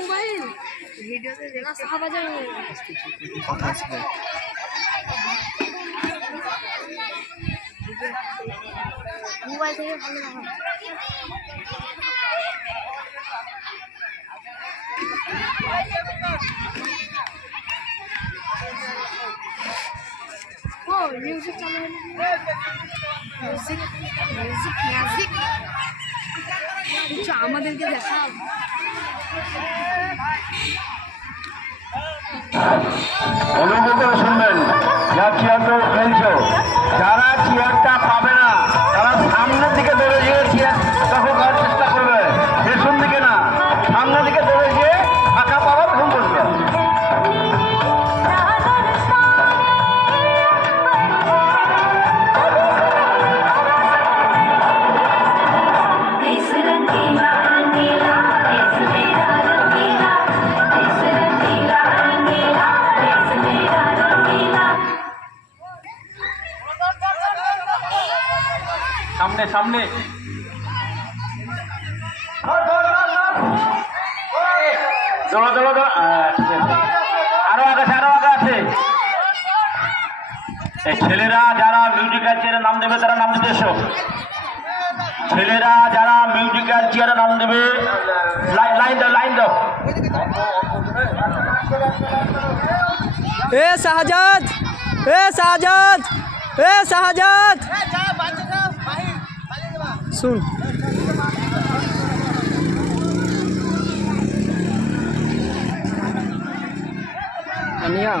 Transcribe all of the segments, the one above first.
Mobile ভিডিওতে দেখতে আওয়াজের কথা আছে মোবাইল থেকে ভালো লাগা ও মিউজিক চালু হলো মিউজিক মিউজিক মিউজিক কিছু আমাদেরকে দেখাও অনুভব করে শুনবেন যা চেয়ারটা খেলছো যারা চেয়ারটা পাবে না তারা সামনের দিকে দৌড়ে গিয়ে চেয়ারটা করার চেষ্টা করবে, পেছন দিকে না, সামনের দিকে দৌড়ে গিয়ে ফাঁকা পাওয়ার ফোন করবে। সামনে সামনে দৌড়া দৌড়া দৌড়া আরো আগে আছে, আরো আগে আছে। এই ছেলেরা যারা মিউজিক্যাল চেয়ারে নাম দেবে তারা নাম দিতে এসো। ছেলেরা যারা মিউজিক্যাল চেয়ারে নাম দেবে লাইন দাও, লাইন দাও। এ শাহজাদ, এ শাহজাদ, এ শাহজাদ শুন আনিয়া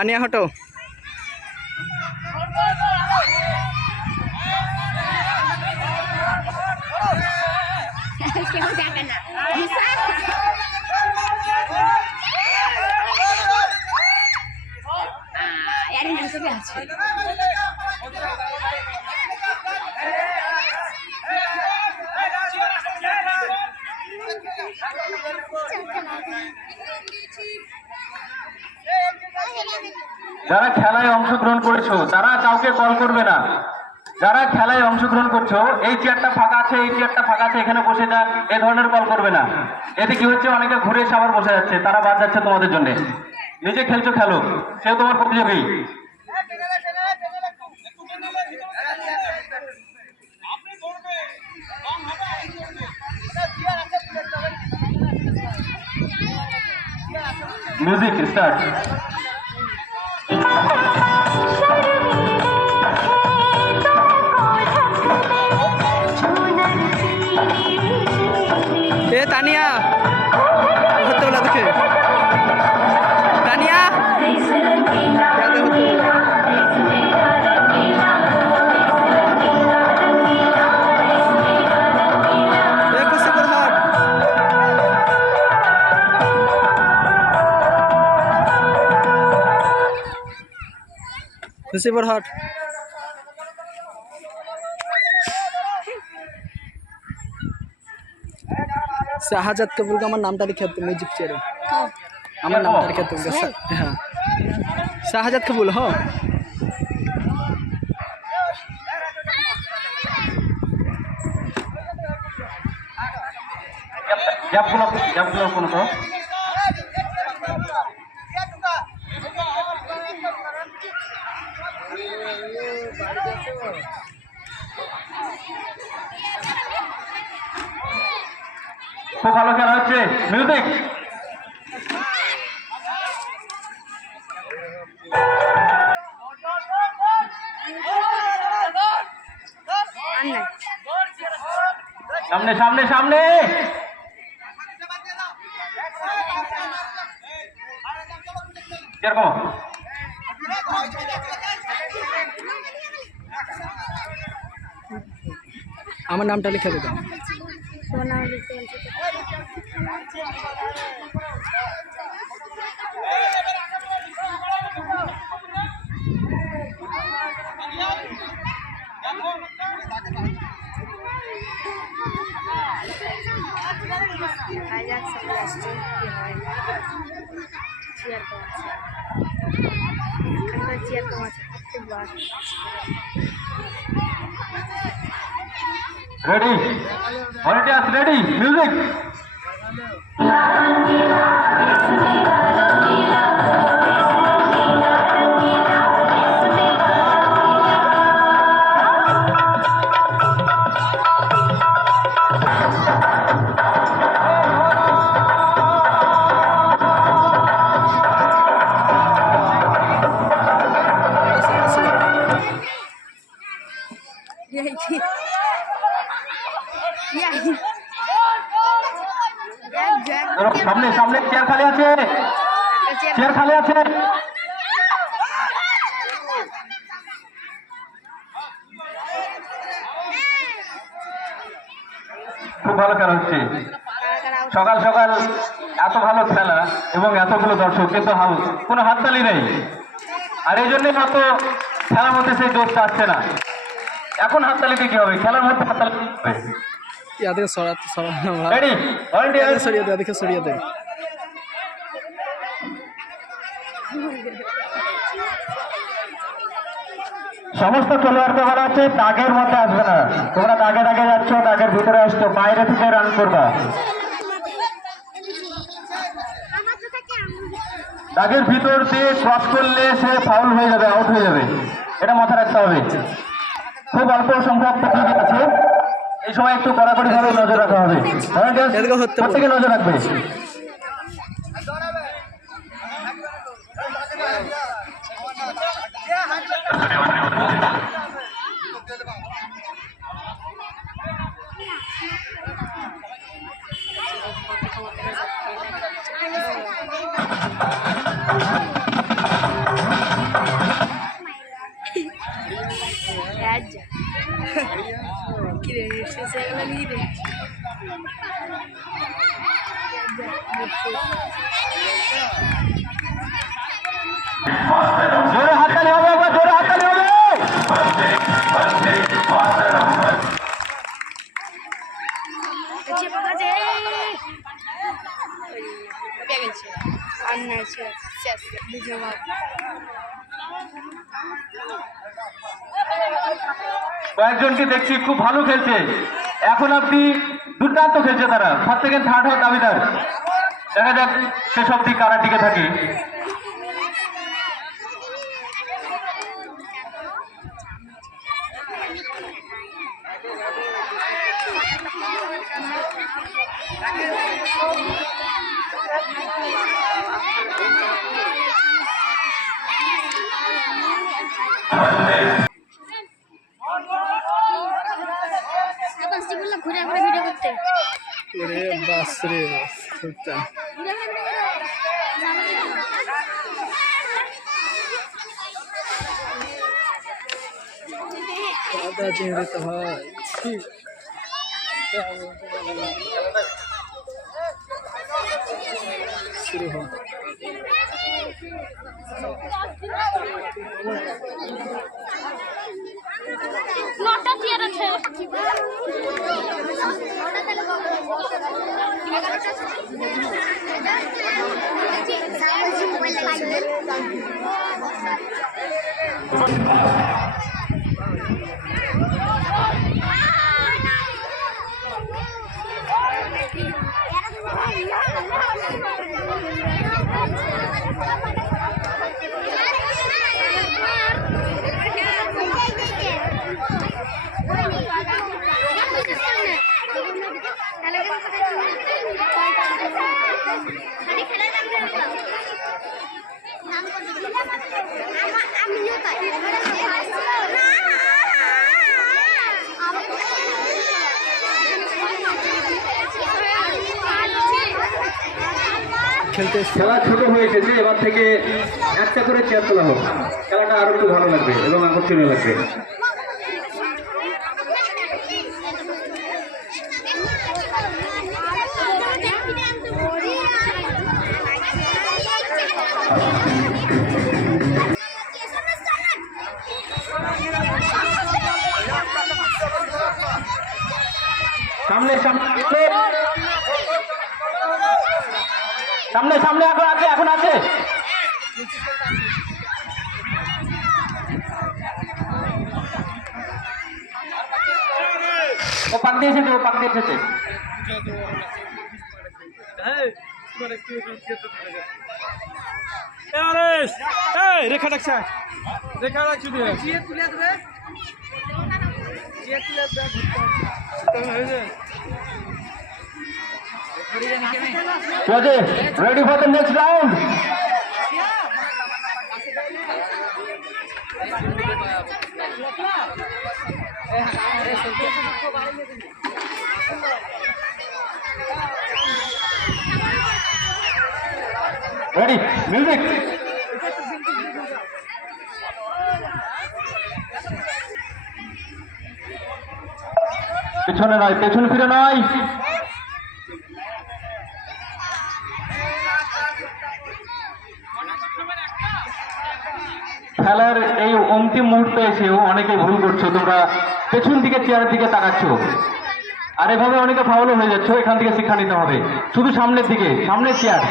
আনিয়া হটো কেউ দেখে না यार इन सब আছে যারা খেলায় অংশগ্রহণ করেছো তারা কাউকে কল করবে না। যারা খেলায় অংশগ্রহণ করছো এই চেয়ারটা ফাঁকা আছে, এই চেয়ারটা ফাঁকা আছে, এখানে বসে যান, এই ধরনের কল করবে না। এতে কি হচ্ছে, অনেকে ঘুরে এসে আবার বসে যাচ্ছে, তারা বাদ যাচ্ছে তোমাদের জন্য। নিজে খেলছো খেলো, সেও তোমার প্রতিযোগী। Music start. তানিয়া হতে বলা দেখে তানিয়া যাতে হতে खुशी पर हट শাহজাদ কপুরকে আমার নামটা লিখে দিতে মিউজিক চেয়ারে আমার নামটা লিখে দিতে হ্যাঁ শাহজাদ কপুর হ গ্যাপগুলো কোনো তো খুব ভালো খেলা হচ্ছে মিউজিক সামনে সামনে সামনে কিরকম আমার নামটা লিখে দেবো ready volunteers ready music সামনে সামনে চেয়ার খালি আছে চেয়ার খালি আছে খুব ভালো খেলা হচ্ছে সকাল সকাল এত ভালো খেলা এবং এতগুলো দর্শক কিন্তু কোনো হাততালি নেই আর এই জন্যই হয়তো খেলার মধ্যে সেই জোশটা আসছে না এখন হাততালিতে কি হবে খেলার মধ্যে হাততালি ইয়াদেরকে সরানো রেডি ভলান্টিয়ার সরিয়ে দে দেখে সরিয়ে দে সমস্ত খেলোয়াড়কে বলা হচ্ছে দাগের মধ্যে আসবে না তোমরা দাগে দাগে যাচ্ছ দাগের ভিতরে আসছো বাইরে থেকে রান করবা দাগের ভিতর দিয়ে ক্রস করলে সে ফাউল হয়ে যাবে আউট হয়ে যাবে এটা মাথায় রাখতে হবে খুব অল্প সংখ্যক প্রতিযোগী আছে এই সময় একটু কড়াকড়ি ভাবে নজর রাখা হবে প্রত্যেকে নজর রাখবে জোরে হাততালি হবে জোরে হাততালি হবে কয়েকজনকে দেখছি খুব ভালো খেলছে এখন অব্দি দুর্দান্ত খেলছে তারা ফার্স্ট সেকেন্ড থার্ড হওয়ার দাবিদার দেখা যাক শেষ অব্দি কারা টিকে থাকে ঘুরে ঘুরে ভিডিও করতে ওরে বাস রে বাস সুলতান দাদা চিংড়ি তো ভাই ঠিক শুরু হয় নটা চেয়ার আছে খেলতে খেলা ছোট হয়েছে যে এবার থেকে একটা করে চেয়ার তোলা হোক, খেলাটা আরো একটু ভালো লাগবে এবং আকর্ষণীয় লাগবে। সামনে সামনে সামনে সামনে এখন আছে ও পাক দিয়ে এসেছে রেখা রাখছে রেখা রাখছি তুলে দেবে ready for the next round. Ready, music. পেছনে নয়, পেছন ফিরে নয়। খেলার এই অন্তিম মুহূর্তে এসেও অনেকে ভুল করছো, তোমরা পেছন দিকে চেয়ারের দিকে তাকাচ্ছ, আর এভাবে অনেকে ফাউল হয়ে যাচ্ছ। এখান থেকে শিক্ষা নিতে হবে, শুধু সামনের দিকে, সামনের চেয়ার।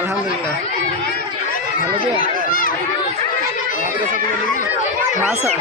আলহামদুলিল্লাহ ভালো দিয়ে মাসা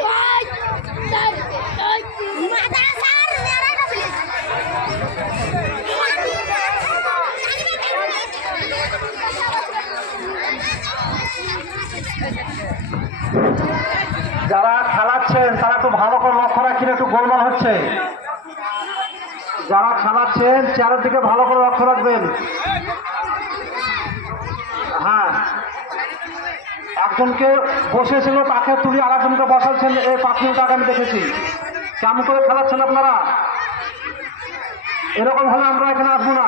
Bye. যারা খেলাচ্ছেন তারা একটু ভালো করে লক্ষ্য রাখেন, একটু গোলমাল হচ্ছে। যারা খেলাচ্ছেন চেয়ারের দিকে ভালো করে লক্ষ্য রাখবেন। হ্যাঁ, একজনকে বসেছিল তাকে তুলে আর একজনকে বসাচ্ছেন, এই 5 মিনিট আগে আমি দেখেছি। কেমন করে খেলাচ্ছেন আপনারা? এরকম হলে আমরা এখানে আসবো না।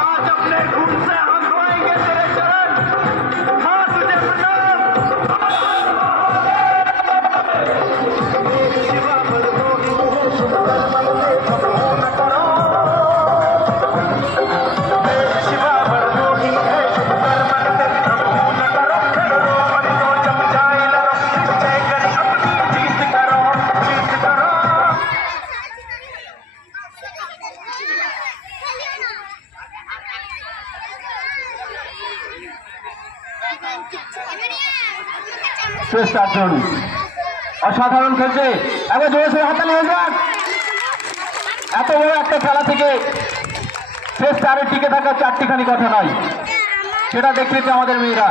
आज अपने खून से हम धोएंगे तेरे चरण, हाँ तुझे प्रणाम। शिवा पर मोही है सुंदर मन से संपूर्ण करो। शिवा पर मोही है सुंदर मन से संपूर्ण करो। करो मन तो जब जाए लड़ो, जय कर अपनी जीत करो, जीत करो। শেষ 4 জন অসাধারণ খেলছে, এবার জোরে হাততালি হয়ে যাক। এত বড় একটা খেলা থেকে শেষ 4-এ টিকে থাকা 4টিখানি কথা নয়, সেটা দেখিয়েছে আমাদের মেয়েরা।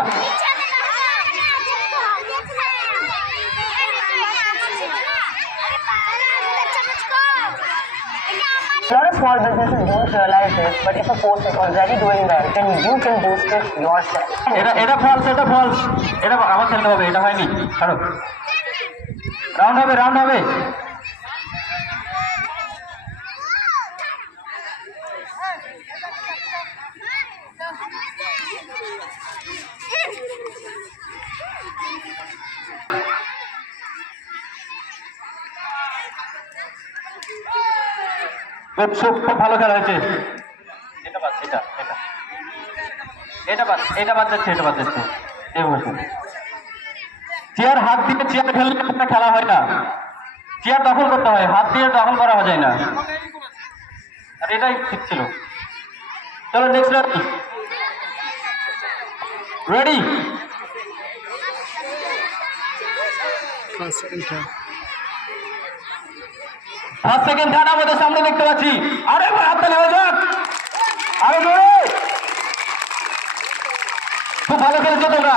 A lot of small businesses don't realize this, but if a post is already doing well, then you can boost it yourself. এটা ফলস, এটা ফলস, এটা আবার খেলতে হবে, এটা হয়নি। ছাড়ো, রাউন্ড হবে, রাউন্ড হবে। খুব ভালো খেলা হয়েছে। এটা বাদ, এটা এটা এটা বাদ, এটা বাদ যাচ্ছে, এটা বাদ যাচ্ছে। চেয়ার হাত দিয়ে চেয়ার খেললে কোনো খেলা হয় না, চেয়ার দখল করতে হয়, হাত দিয়ে দখল করা যায় না। আর এটাই ঠিক ছিল। চলো next ready, ready. 5 second third আমাদের সামনে দেখতে পাচ্ছি। আরে ভাই হাততালি হয়ে যাক, আরে জোরে। খুব ভালো খেলেছো তোমরা।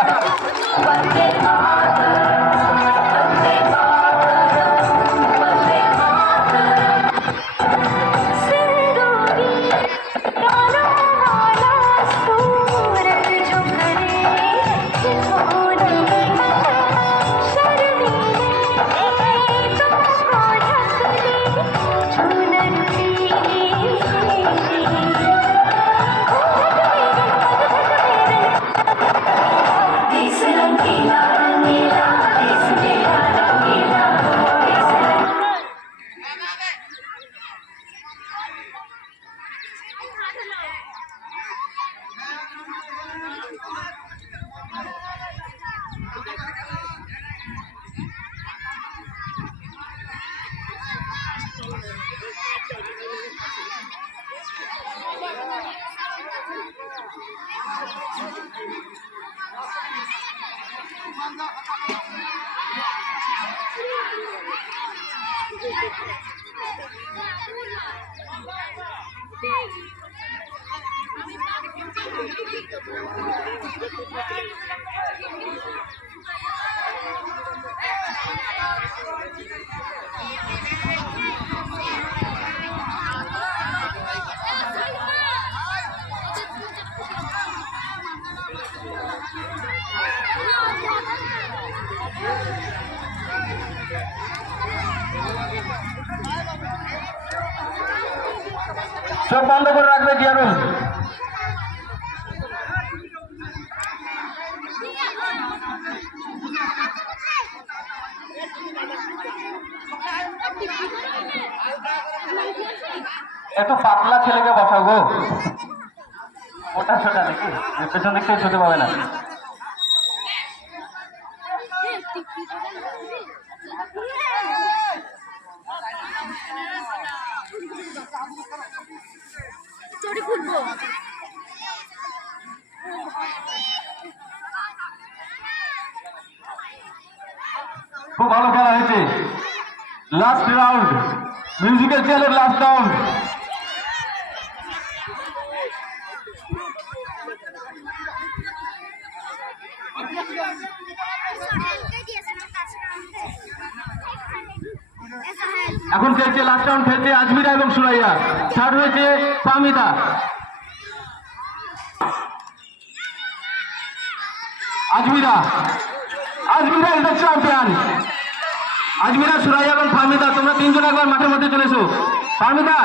চোখ বন্ধ করে রাখবে জিয়ারুল। এত পাতলা ছেলেকে বসাও গো, ওটা ছোটা দেখি পেছন দিক থেকে ছুটে পাবে না। স্টোরি খুলবো। খুব ভালো খেলা হয়েছে। লাস্ট রাউন্ড, মিউজিক্যাল চেয়ারের লাস্ট রাউন্ড। এখন খেলছে লাস্ট রাউন্ড খেলছে আজমিরা এবং সুরাইয়া। থার্ড হয়েছে Fahmida. Azmira is the champion. Azmira, Suraiya এবং ফাহমিদা, তোমরা তিনজন একবার মাঠের মধ্যে চলে এসো। ফাহমিদা